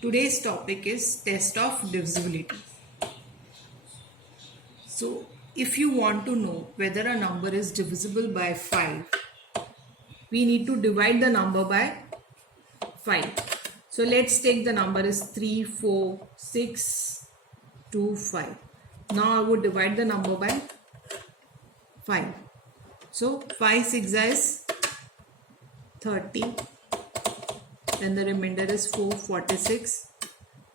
Today's topic is test of divisibility. So, if you want to know whether a number is divisible by 5, we need to divide the number by 5. So, let's take the number is 3, 4, 6, 2, 5. Now, I would divide the number by 5. So, 5 6 is 30. Then the remainder is 4, 46.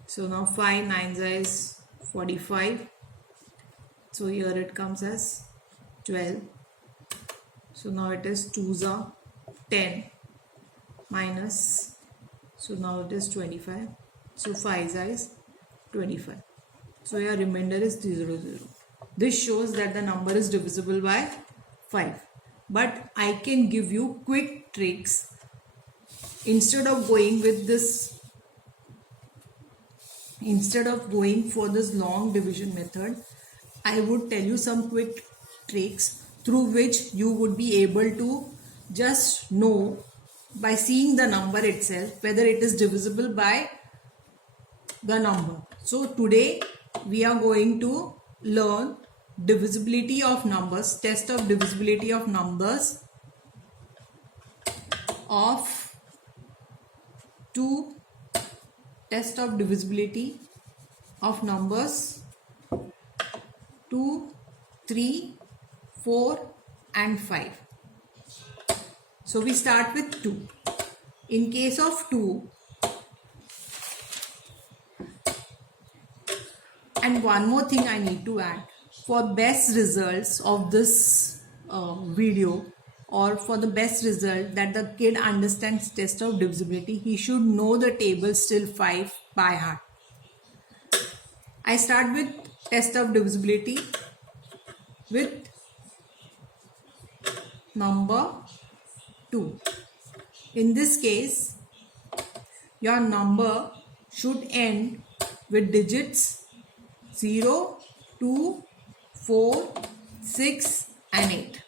So now 5 9 is 45. So here it comes as 12. So now it is 2s are 10 minus. So now it is 25. So 5 is 25. So your remainder is 0 0. This shows that the number is divisible by 5. But I can give you quick tricks. Instead of going for this long division method, I would tell you some quick tricks through which you would be able to just know by seeing the number itself whether it is divisible by the number. So today we are going to learn divisibility of numbers, test of divisibility of numbers of 2, test of divisibility of numbers 2, 3, 4 and 5. So we start with 2. In case of 2, and one more thing I need to add, for best results of this video, or for the best result that the kid understands test of divisibility, he should know the table still 5 by heart. I start with test of divisibility with number 2. In this case, your number should end with digits 0, 2, 4, 6 and 8.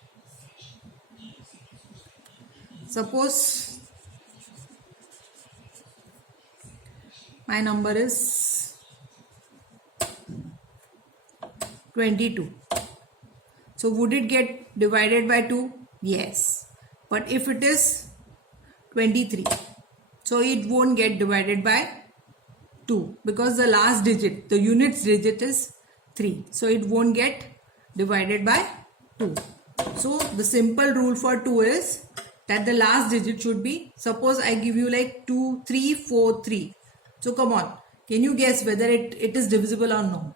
Suppose my number is 22. So would it get divided by 2? Yes. But if it is 23, so it won't get divided by 2 because the last digit, the units digit is 3. So it won't get divided by 2. So the simple rule for 2 is that the last digit should be, suppose I give you like 2, 3, 4, 3. So come on, can you guess whether it is divisible or no?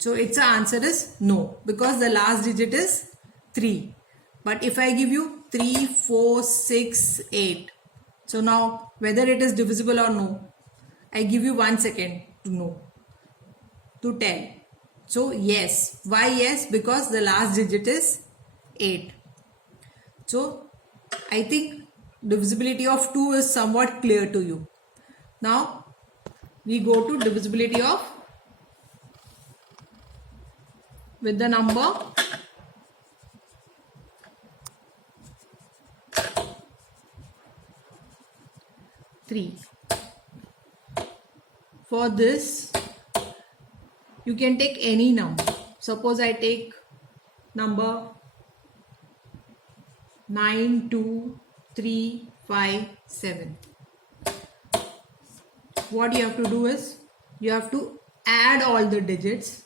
So its answer is no, because the last digit is 3. But if I give you 3, 4, 6, 8. So now whether it is divisible or no, I give you 1 second to know, to tell. So yes. Why yes? Because the last digit is 8. So I think divisibility of 2 is somewhat clear to you. Now we go to divisibility of with the number 3. For this, you can take any number. Suppose I take number 9, 2, 3, 5, 7. What you have to do is, you have to add all the digits.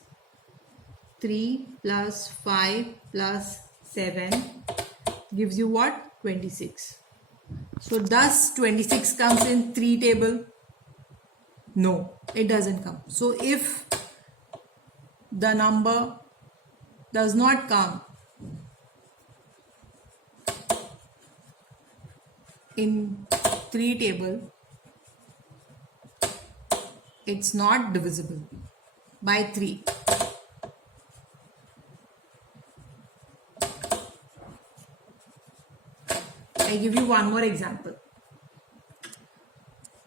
3 plus 5 plus 7 gives you what? 26. So does 26 comes in 3 table? No, it doesn't come. So if the number does not come in 3 table, it's not divisible by 3. I give you one more example.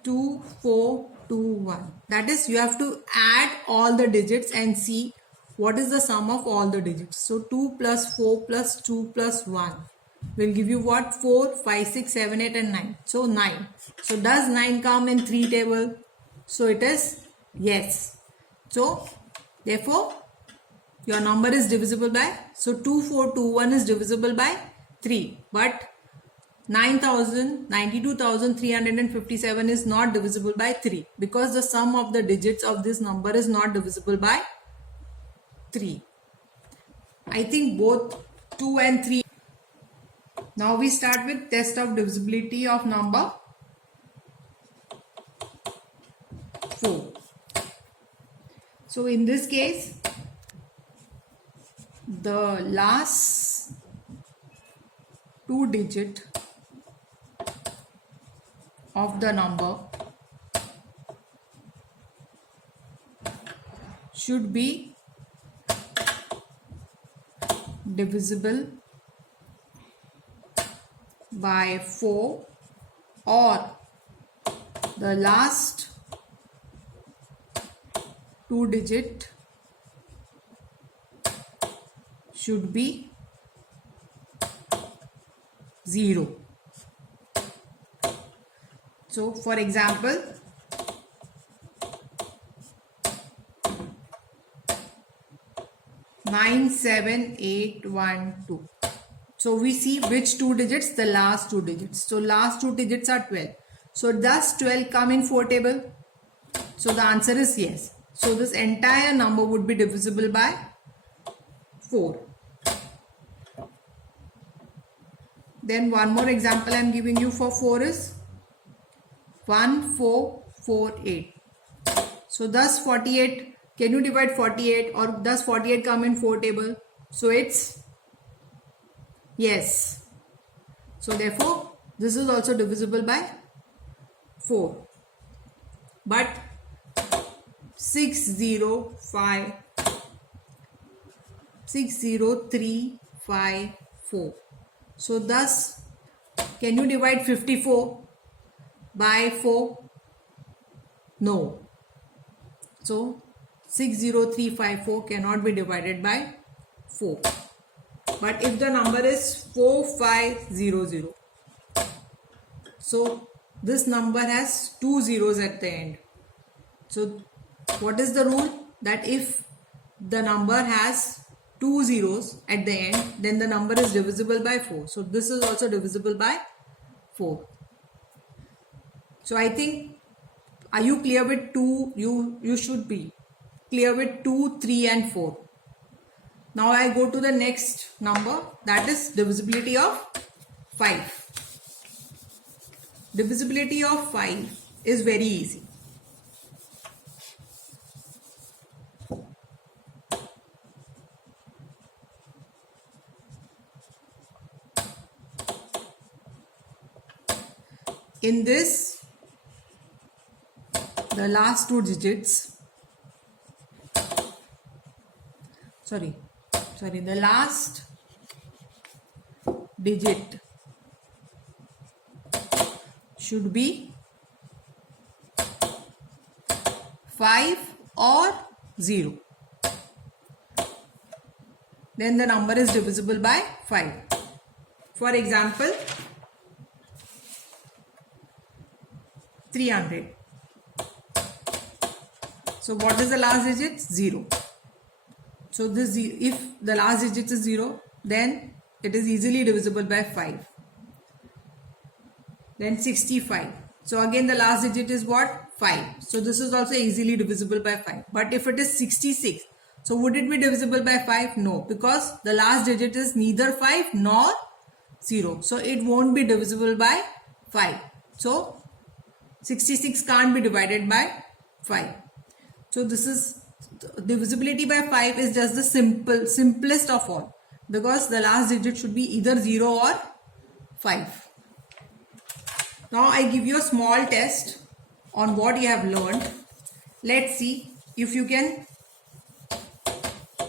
2, 4, 2, 1. That is, you have to add all the digits and see what is the sum of all the digits. So 2 plus 4 plus 2 plus 1 will give you what? 4, 5, 6, 7, 8 and 9. So 9. So does 9 come in 3 table? So it is yes. So therefore your number is divisible by, so 2421 is divisible by 3, but 92,357 is not divisible by 3 because the sum of the digits of this number is not divisible by 3. I think both 2 and 3. Now we start with test of divisibility of number 4. So in this case, the last 2 digit of the number should be divisible by 4, or the last 2 digit should be 0. So for example, 97812. So we see which 2 digits? The last 2 digits. So last 2 digits are 12. So does 12 come in 4 table? So the answer is yes. So this entire number would be divisible by 4. Then one more example I am giving you for 4 is 1448. So thus 48, can you divide 48, or does 48 come in 4 table? So it's yes. So therefore this is also divisible by 4. But 60354. So thus, can you divide 54 by 4? No. So 60354 cannot be divided by 4. But if the number is 4500, so this number has 2 zeros at the end. So what is the rule? That if the number has 2 zeros at the end, then the number is divisible by 4. So this is also divisible by 4. So I think, are you clear with 2? You should be clear with 2, 3 and 4. Now I go to the next number, that is divisibility of 5. Divisibility of 5 is very easy. In this, the last 2 digits, the last digit should be 5 or 0. Then the number is divisible by 5. For example, 300. So what is the last digit? 0. So this, if the last digit is 0, then it is easily divisible by 5. Then 65. So again the last digit is what? 5. So this is also easily divisible by 5. But if it is 66, so would it be divisible by 5? No, because the last digit is neither 5 nor 0. So it won't be divisible by 5. So 66 can't be divided by 5. So this is divisibility by 5 is just the simplest of all, because the last digit should be either 0 or 5. Now I give you a small test on what you have learned. Let's see if you can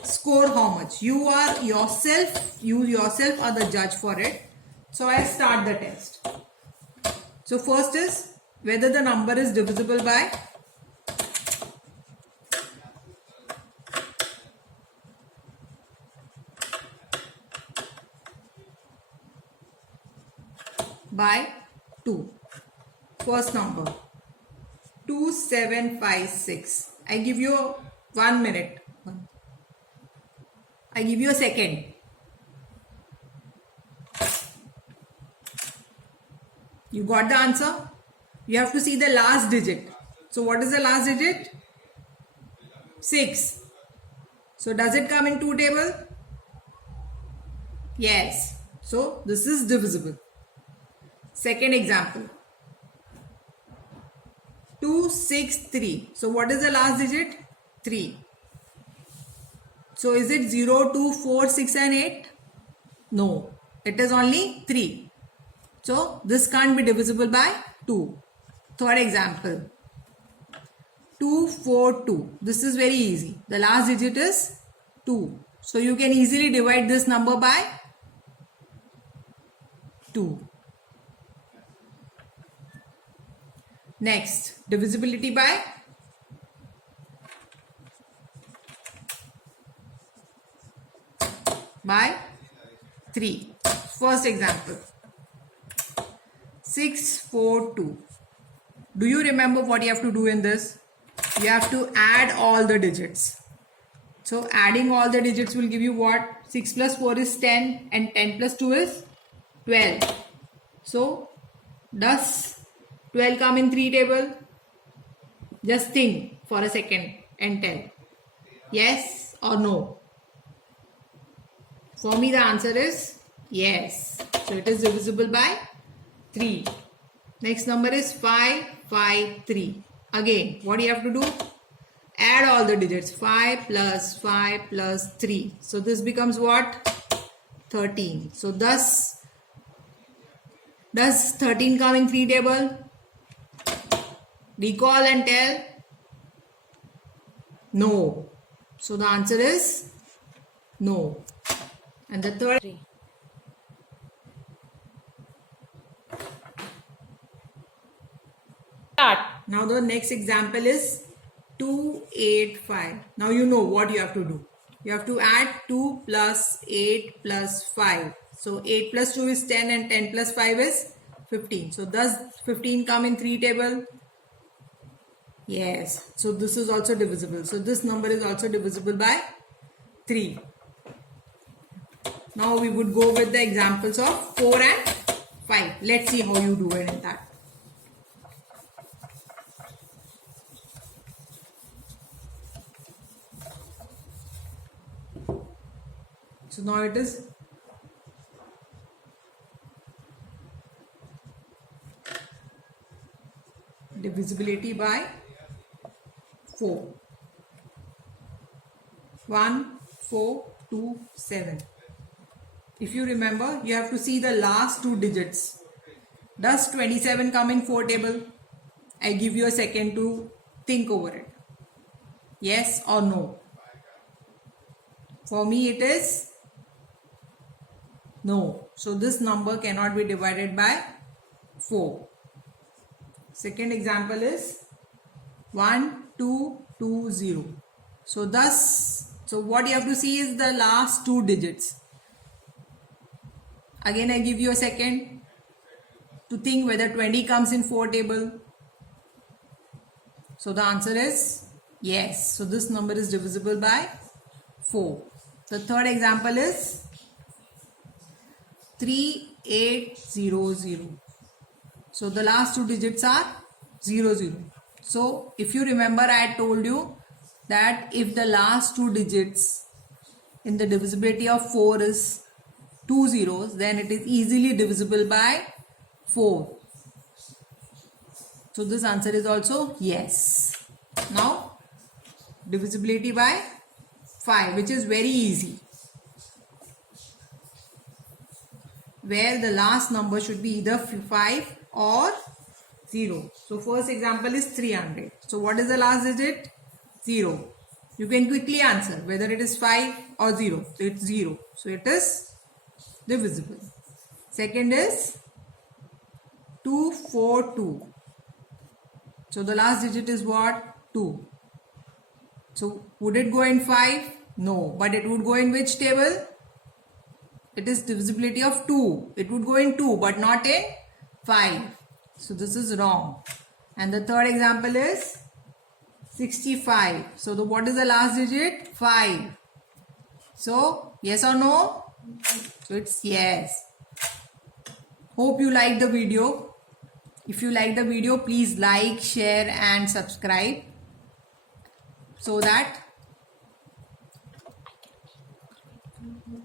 score how much. You yourself are the judge for it. So I start the test. So first is whether the number is divisible by 5. by 2. First number 2756. I give you 1 minute. I give you a second. You got the answer? You have to see the last digit. So what is the last digit? 6. So does it come in 2 table? Yes. So this is divisible. Second example. 263. So what is the last digit? 3. So is it 0, 2, 4, 6 and 8? No. It is only 3. So this can't be divisible by 2. Third example. 242. This is very easy. The last digit is 2. So you can easily divide this number by 2. Next, divisibility by 3. First example. 642. Do you remember what you have to do in this? You have to add all the digits. So adding all the digits will give you what? 6 plus 4 is 10 and 10 plus 2 is 12. So does 12 come in 3 table? Just think for a second and tell. Yes or no? For me the answer is yes. So it is divisible by 3. Next number is 553. Again, what do you have to do? Add all the digits. 5 plus 5 plus 3. So this becomes what? 13. So thus, does 13 come in 3 table? Recall and tell. No. So the answer is no. And the third. Start. Now the next example is 285. Now you know what you have to do. You have to add 2 plus 8 plus 5. So 8 plus 2 is 10 and 10 plus 5 is 15. So does 15 come in 3 table? Yes. So this is also divisible. So this number is also divisible by 3. Now we would go with the examples of 4 and 5. Let's see how you do it in that. So now it is divisibility by 4. 1, 4, 2, 7. If you remember, you have to see the last 2 digits. Does 27 come in 4 table? I give you a second to think over it. Yes or no? For me it is no. So this number cannot be divided by 4. Second example is 1220. So what you have to see is the last 2 digits. Again I give you a second to think whether 20 comes in 4 table. So the answer is yes. So this number is divisible by 4. The third example is 3800. So the last 2 digits are 00. So if you remember, I had told you that if the last 2 digits in the divisibility of 4 is 2 zeros, then it is easily divisible by 4. So this answer is also yes. Now divisibility by 5, which is very easy, where the last number should be either 5 or 0. So first example is 300. So what is the last digit? 0. You can quickly answer whether it is 5 or 0. So it's 0. So it is divisible. Second is 242. So the last digit is what? 2. So would it go in 5? No. But it would go in which table? It is divisibility of 2. It would go in 2 but not in 5. So this is wrong. And the third example is 65. So what is the last digit? 5. So yes or no? So it's yes. Hope you liked the video. If you like the video, please like, share and subscribe so that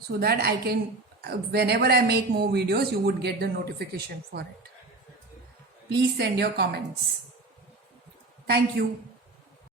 I can, whenever I make more videos, you would get the notification for it. Please send your comments. Thank you.